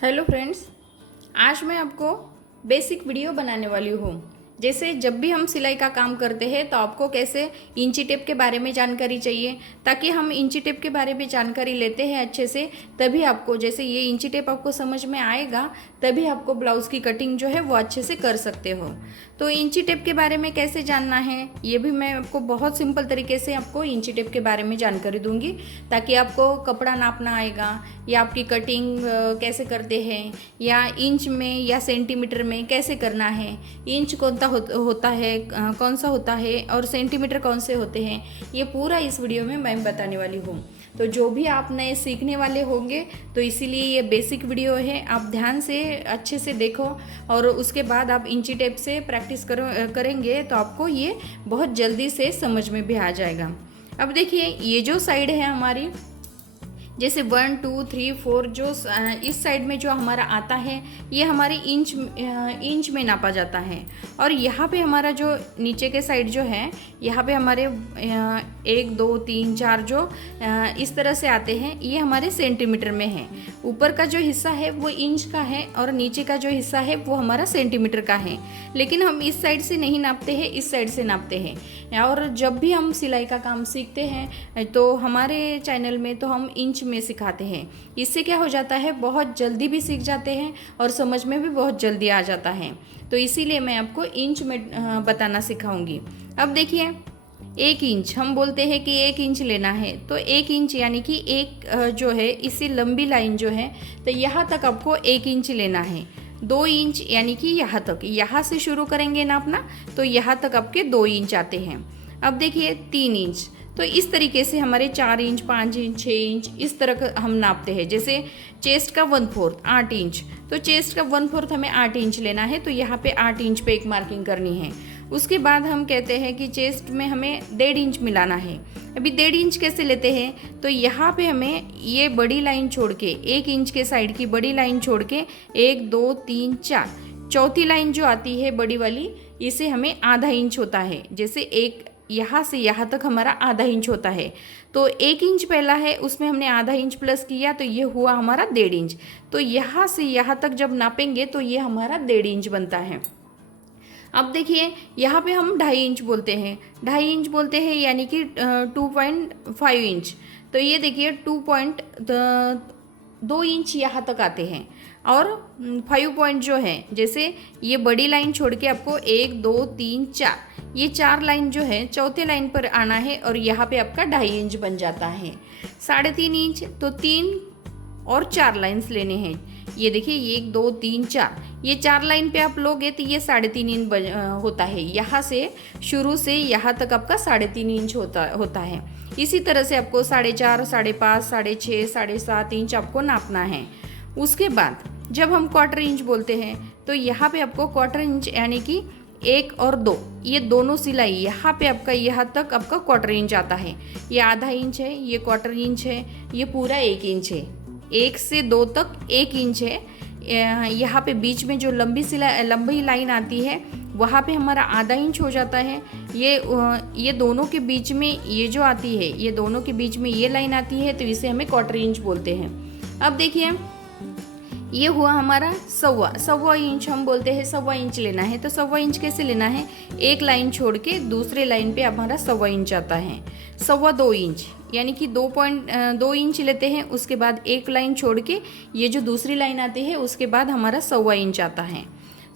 Hello friends, आज मैं आपको बेसिक वीडियो बनाने वाली हूँ। जैसे जब भी हम सिलाई का काम करते हैं तो आपको कैसे इंची टेप के बारे में जानकारी चाहिए, ताकि हम इंची टेप के बारे में जानकारी लेते हैं अच्छे से, तभी आपको जैसे ये इंची टेप आपको समझ में आएगा, तभी आपको ब्लाउज़ की कटिंग जो है वो अच्छे से कर सकते हो। तो इंची टेप के बारे में कैसे जानना है, ये भी मैं आपको बहुत सिंपल तरीके से आपको इंची टेप के बारे में जानकारी दूंगी, ताकि आपको कपड़ा नापना आएगा या आपकी कटिंग कैसे करते हैं, या इंच में या सेंटीमीटर में कैसे करना है, इंच कौन सा होता है, कौन सा होता है, और सेंटीमीटर कौन से होते हैं, ये पूरा इस वीडियो में मैं बताने वाली हूँ। तो जो भी आप नए सीखने वाले होंगे तो इसीलिए ये बेसिक वीडियो है, आप ध्यान से अच्छे से देखो और उसके बाद आप इंची टेप से प्रैक्टिस करेंगे तो आपको ये बहुत जल्दी से समझ में भी आ जाएगा। अब देखिए, ये जो साइड है हमारी, जैसे 1 2 3 4 जो इस साइड में जो हमारा आता है, ये हमारे इंच में नापा जाता है। और यहाँ पे हमारा जो नीचे के साइड जो है, यहाँ पे हमारे 1 2 3 4 जो इस तरह से आते हैं, ये हमारे सेंटीमीटर में है। ऊपर का जो हिस्सा है वो इंच का है और नीचे का जो हिस्सा है वो हमारा सेंटीमीटर का है। लेकिन हम इस साइड से नहीं नापते हैं, इस साइड से नापते हैं। और जब भी हम सिलाई का काम सीखते हैं तो हमारे चैनल में तो हम इंच में सिखाते हैं। इससे क्या हो जाता है, बहुत जल्दी भी सीख जाते हैं और समझ में भी बहुत जल्दी आ जाता है। तो इसीलिए मैं आपको इंच में बताना सिखाऊंगी। अब देखिए, 1 इंच हम बोलते हैं कि 1 इंच लेना है, तो 1 इंच यानी कि एक जो है, इससे लंबी लाइन जो है, तो यहाँ तक आपको 1 इंच लेना है। 2 इंच यानी कि यहाँ तक, यहाँ से शुरू करेंगे नापना तो यहाँ तक आपके 2 इंच आते हैं। अब देखिए 3 इंच, तो इस तरीके से हमारे 4 इंच 5 इंच 6 इंच इस तरह हम नापते हैं। जैसे चेस्ट का 1/4 8 इंच, तो चेस्ट का 1/4 हमें 8 इंच लेना है, तो यहाँ पे 8 इंच पे एक मार्किंग करनी है। उसके बाद हम कहते हैं कि चेस्ट में हमें 1.5 इंच मिलाना है। अभी 1.5 इंच कैसे लेते हैं, तो यहाँ पे हमें ये बड़ी लाइन छोड़ के, 1 इंच के साइड की बड़ी लाइन छोड़ के 1 2 3 4 चौथी लाइन जो आती है बड़ी वाली, इसे हमें आधा इंच होता है। जैसे एक यहाँ से यहाँ तक हमारा आधा इंच होता है, तो 1 इंच पहला है, उसमें हमने आधा इंच प्लस किया तो ये हुआ हमारा 1.5 इंच। तो यहाँ से यहाँ तक जब नापेंगे तो ये हमारा 1.5 इंच बनता है। अब देखिए, यहाँ पे हम 2.5 इंच बोलते हैं, 2.5 इंच बोलते हैं यानी कि 2.5 इंच। तो ये देखिए 2 इंच यहाँ तक आते हैं। और 5 पॉइंट जो है, जैसे ये बड़ी लाइन छोड़ के आपको 1 2 3 4, ये 4 लाइन जो है चौथे लाइन पर आना है और यहाँ पे आपका 2.5 इंच बन जाता है। 3.5 इंच, तो 3 और 4 लाइन्स लेने हैं। ये देखिए 1 2 3 4, ये 4 लाइन पे आप लोगे तो ये 3.5 इंच होता है। यहाँ से शुरू से यहाँ तक आपका 3.5 इंच होता है। इसी तरह से आपको 4.5 5.5 6.5 7.5 इंच आपको नापना है। उसके बाद जब हम 1/4 इंच बोलते हैं तो यहाँ पे आपको 1/4 इंच यानी कि 1 और 2, ये दोनों सिलाई यहाँ पे आपका यहाँ तक आपका 1/4 इंच आता है। ये आधा इंच है, ये 1/4 इंच है, ये पूरा 1 इंच है। 1 से 2 तक 1 इंच है। यहाँ पे बीच में जो लंबी लाइन आती है वहाँ पे हमारा आधा इंच हो जाता है। ये दोनों के बीच में ये जो आती है, ये दोनों के बीच में ये लाइन आती है, तो इसे हमें 1/4 इंच बोलते हैं। अब देखिए, ये हुआ हमारा सवा इंच हम बोलते हैं, 1.25 इंच लेना है। तो 1.25 इंच कैसे लेना है, एक लाइन छोड़ के दूसरे लाइन पे हमारा 1.25 इंच आता है। 2.25 इंच यानी कि 2.2 इंच लेते हैं। उसके बाद एक लाइन छोड़ के ये जो दूसरी लाइन आती है उसके बाद हमारा 1.25 इंच आता है।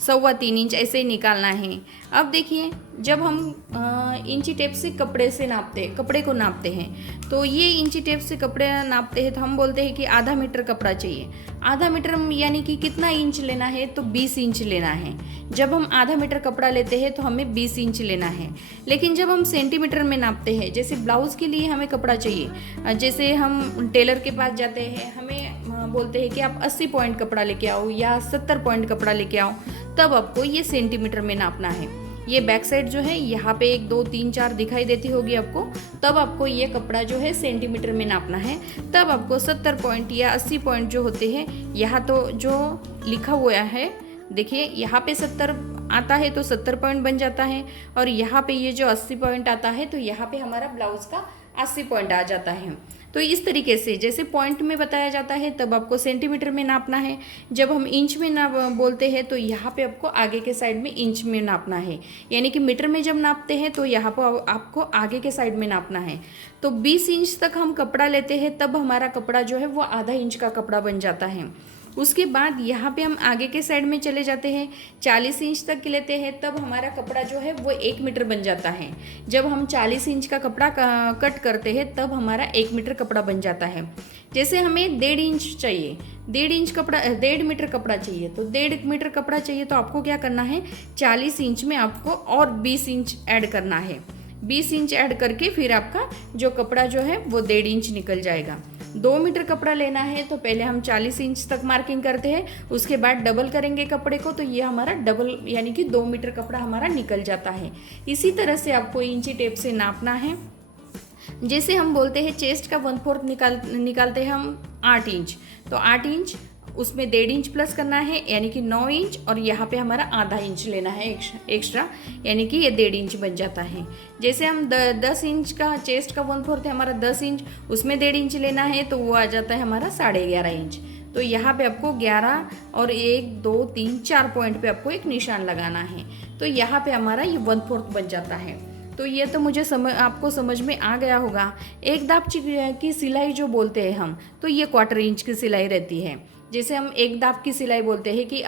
3.25 इंच ऐसे ही निकालना है। अब देखिए, जब हम इंची टेप से कपड़े को नापते हैं, तो ये इंची टेप से कपड़े नापते हैं तो हम बोलते हैं कि आधा मीटर कपड़ा चाहिए। आधा मीटर यानी कि कितना इंच लेना है, तो 20 इंच लेना है। जब हम आधा मीटर कपड़ा लेते हैं तो हमें 20 इंच लेना है। लेकिन जब हम सेंटीमीटर में नापते हैं, जैसे ब्लाउज़ के लिए हमें कपड़ा चाहिए, जैसे हम टेलर के पास जाते हैं, हमें बोलते हैं कि आप 80 पॉइंट कपड़ा लेके आओ या 70 पॉइंट कपड़ा लेके आओ, तब आपको ये सेंटीमीटर में नापना है। ये बैक साइड जो है यहाँ पे 1 2 3 4 दिखाई देती होगी आपको, तब आपको ये कपड़ा जो है सेंटीमीटर में नापना है। तब आपको 70 पॉइंट या 80 पॉइंट जो होते हैं, यहाँ तो जो लिखा हुआ है देखिए, यहाँ पे 70 आता है तो 70 पॉइंट बन जाता है, और यहाँ पे ये जो 80 पॉइंट आता है तो यहाँ पे हमारा ब्लाउज़ का 80 पॉइंट आ जाता है। तो इस तरीके से जैसे पॉइंट में बताया जाता है तब आपको सेंटीमीटर में नापना है, जब हम इंच में नाप बोलते हैं तो यहाँ पे आपको आगे के साइड में इंच में नापना है, यानी कि मीटर में जब नापते हैं तो यहाँ पर आपको आगे के साइड में नापना है। तो 20 इंच तक हम कपड़ा लेते हैं तब हमारा कपड़ा जो है वो आधा इंच का कपड़ा बन जाता है। उसके बाद यहाँ पे हम आगे के साइड में चले जाते हैं, 40 इंच तक लेते हैं तब हमारा कपड़ा जो है वो 1 मीटर बन जाता है। जब हम 40 इंच का कपड़ा कट करते हैं तब हमारा 1 मीटर कपड़ा बन जाता है। जैसे हमें 1.5 इंच चाहिए, 1.5 मीटर कपड़ा चाहिए, तो 1.5 मीटर कपड़ा चाहिए तो आपको क्या करना है, 40 इंच में आपको और 20 इंच ऐड करना है। 20 इंच ऐड करके फिर आपका जो कपड़ा जो है वो 1.5 इंच निकल जाएगा। 2 मीटर कपड़ा लेना है तो पहले हम 40 इंच तक मार्किंग करते हैं, उसके बाद डबल करेंगे कपड़े को तो ये हमारा डबल यानी कि 2 मीटर कपड़ा हमारा निकल जाता है। इसी तरह से आपको इंची टेप से नापना है। जैसे हम बोलते हैं चेस्ट का 1/4 निकालते हैं हम 8 इंच, तो 8 इंच उसमें 1.5 इंच प्लस करना है यानी कि 9 इंच, और यहाँ पे हमारा आधा इंच लेना है एक्स्ट्रा यानी कि ये 1.5 इंच बन जाता है। जैसे हम 10 इंच का चेस्ट का 1/4 है हमारा 10 इंच, उसमें 1.5 इंच लेना है तो वो आ जाता है हमारा 11.5 इंच। तो यहाँ पे आपको 11 और 1 2 3 4 पॉइंट पे आपको एक निशान लगाना है, तो यहाँ पे हमारा ये 1/4 बन जाता है। तो ये तो मुझे आपको समझ में आ गया होगा। एक दाब की सिलाई जो बोलते हैं हम, तो ये 1/4 इंच की सिलाई रहती है। जैसे हम एक दाब की सिलाई बोलते हैं कि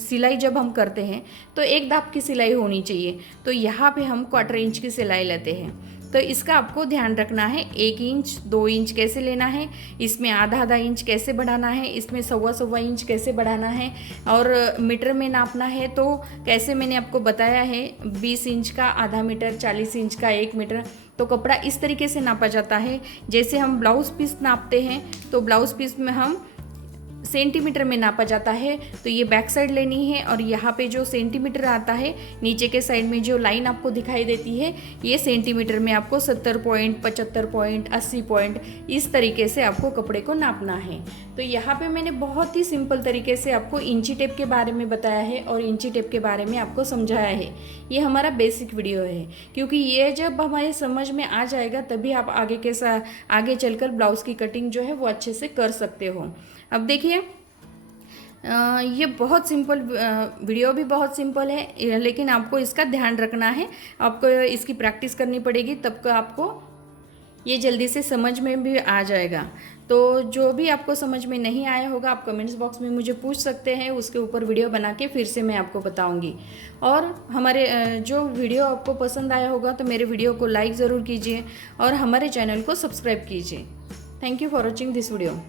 सिलाई जब हम करते हैं तो एक दाब की सिलाई होनी चाहिए, तो यहाँ पे हम 1/4 इंच की सिलाई लेते हैं। तो इसका आपको ध्यान रखना है, 1 इंच 2 इंच कैसे लेना है, इसमें आधा इंच कैसे बढ़ाना है, इसमें 1.25 इंच कैसे बढ़ाना है, और मीटर में नापना है तो कैसे मैंने आपको बताया है। 20 इंच का आधा मीटर, 40 इंच का 1 मीटर, तो कपड़ा इस तरीके से नापा जाता है। जैसे हम ब्लाउज़ पीस नापते हैं तो ब्लाउज़ पीस में हम सेंटीमीटर में नापा जाता है, तो ये बैक साइड लेनी है, और यहाँ पे जो सेंटीमीटर आता है नीचे के साइड में जो लाइन आपको दिखाई देती है ये सेंटीमीटर में आपको 70 पॉइंट 75 पॉइंट 80 पॉइंट इस तरीके से आपको कपड़े को नापना है। तो यहाँ पे मैंने बहुत ही सिंपल तरीके से आपको इंची टेप के बारे में बताया है और इंची टेप के बारे में आपको समझाया है। ये हमारा बेसिक वीडियो है, क्योंकि ये जब हमारे समझ में आ जाएगा तभी आप आगे चलकर ब्लाउज़ की कटिंग जो है वो अच्छे से कर सकते हो। अब देखिए ये बहुत सिंपल वीडियो भी बहुत सिंपल है, लेकिन आपको इसका ध्यान रखना है, आपको इसकी प्रैक्टिस करनी पड़ेगी, तब का आपको ये जल्दी से समझ में भी आ जाएगा। तो जो भी आपको समझ में नहीं आया होगा आप कमेंट्स बॉक्स में मुझे पूछ सकते हैं, उसके ऊपर वीडियो बना के फिर से मैं आपको बताऊंगी। और हमारे जो वीडियो आपको पसंद आया होगा तो मेरे वीडियो को लाइक ज़रूर कीजिए और हमारे चैनल को सब्सक्राइब कीजिए। Thank you for watching this video.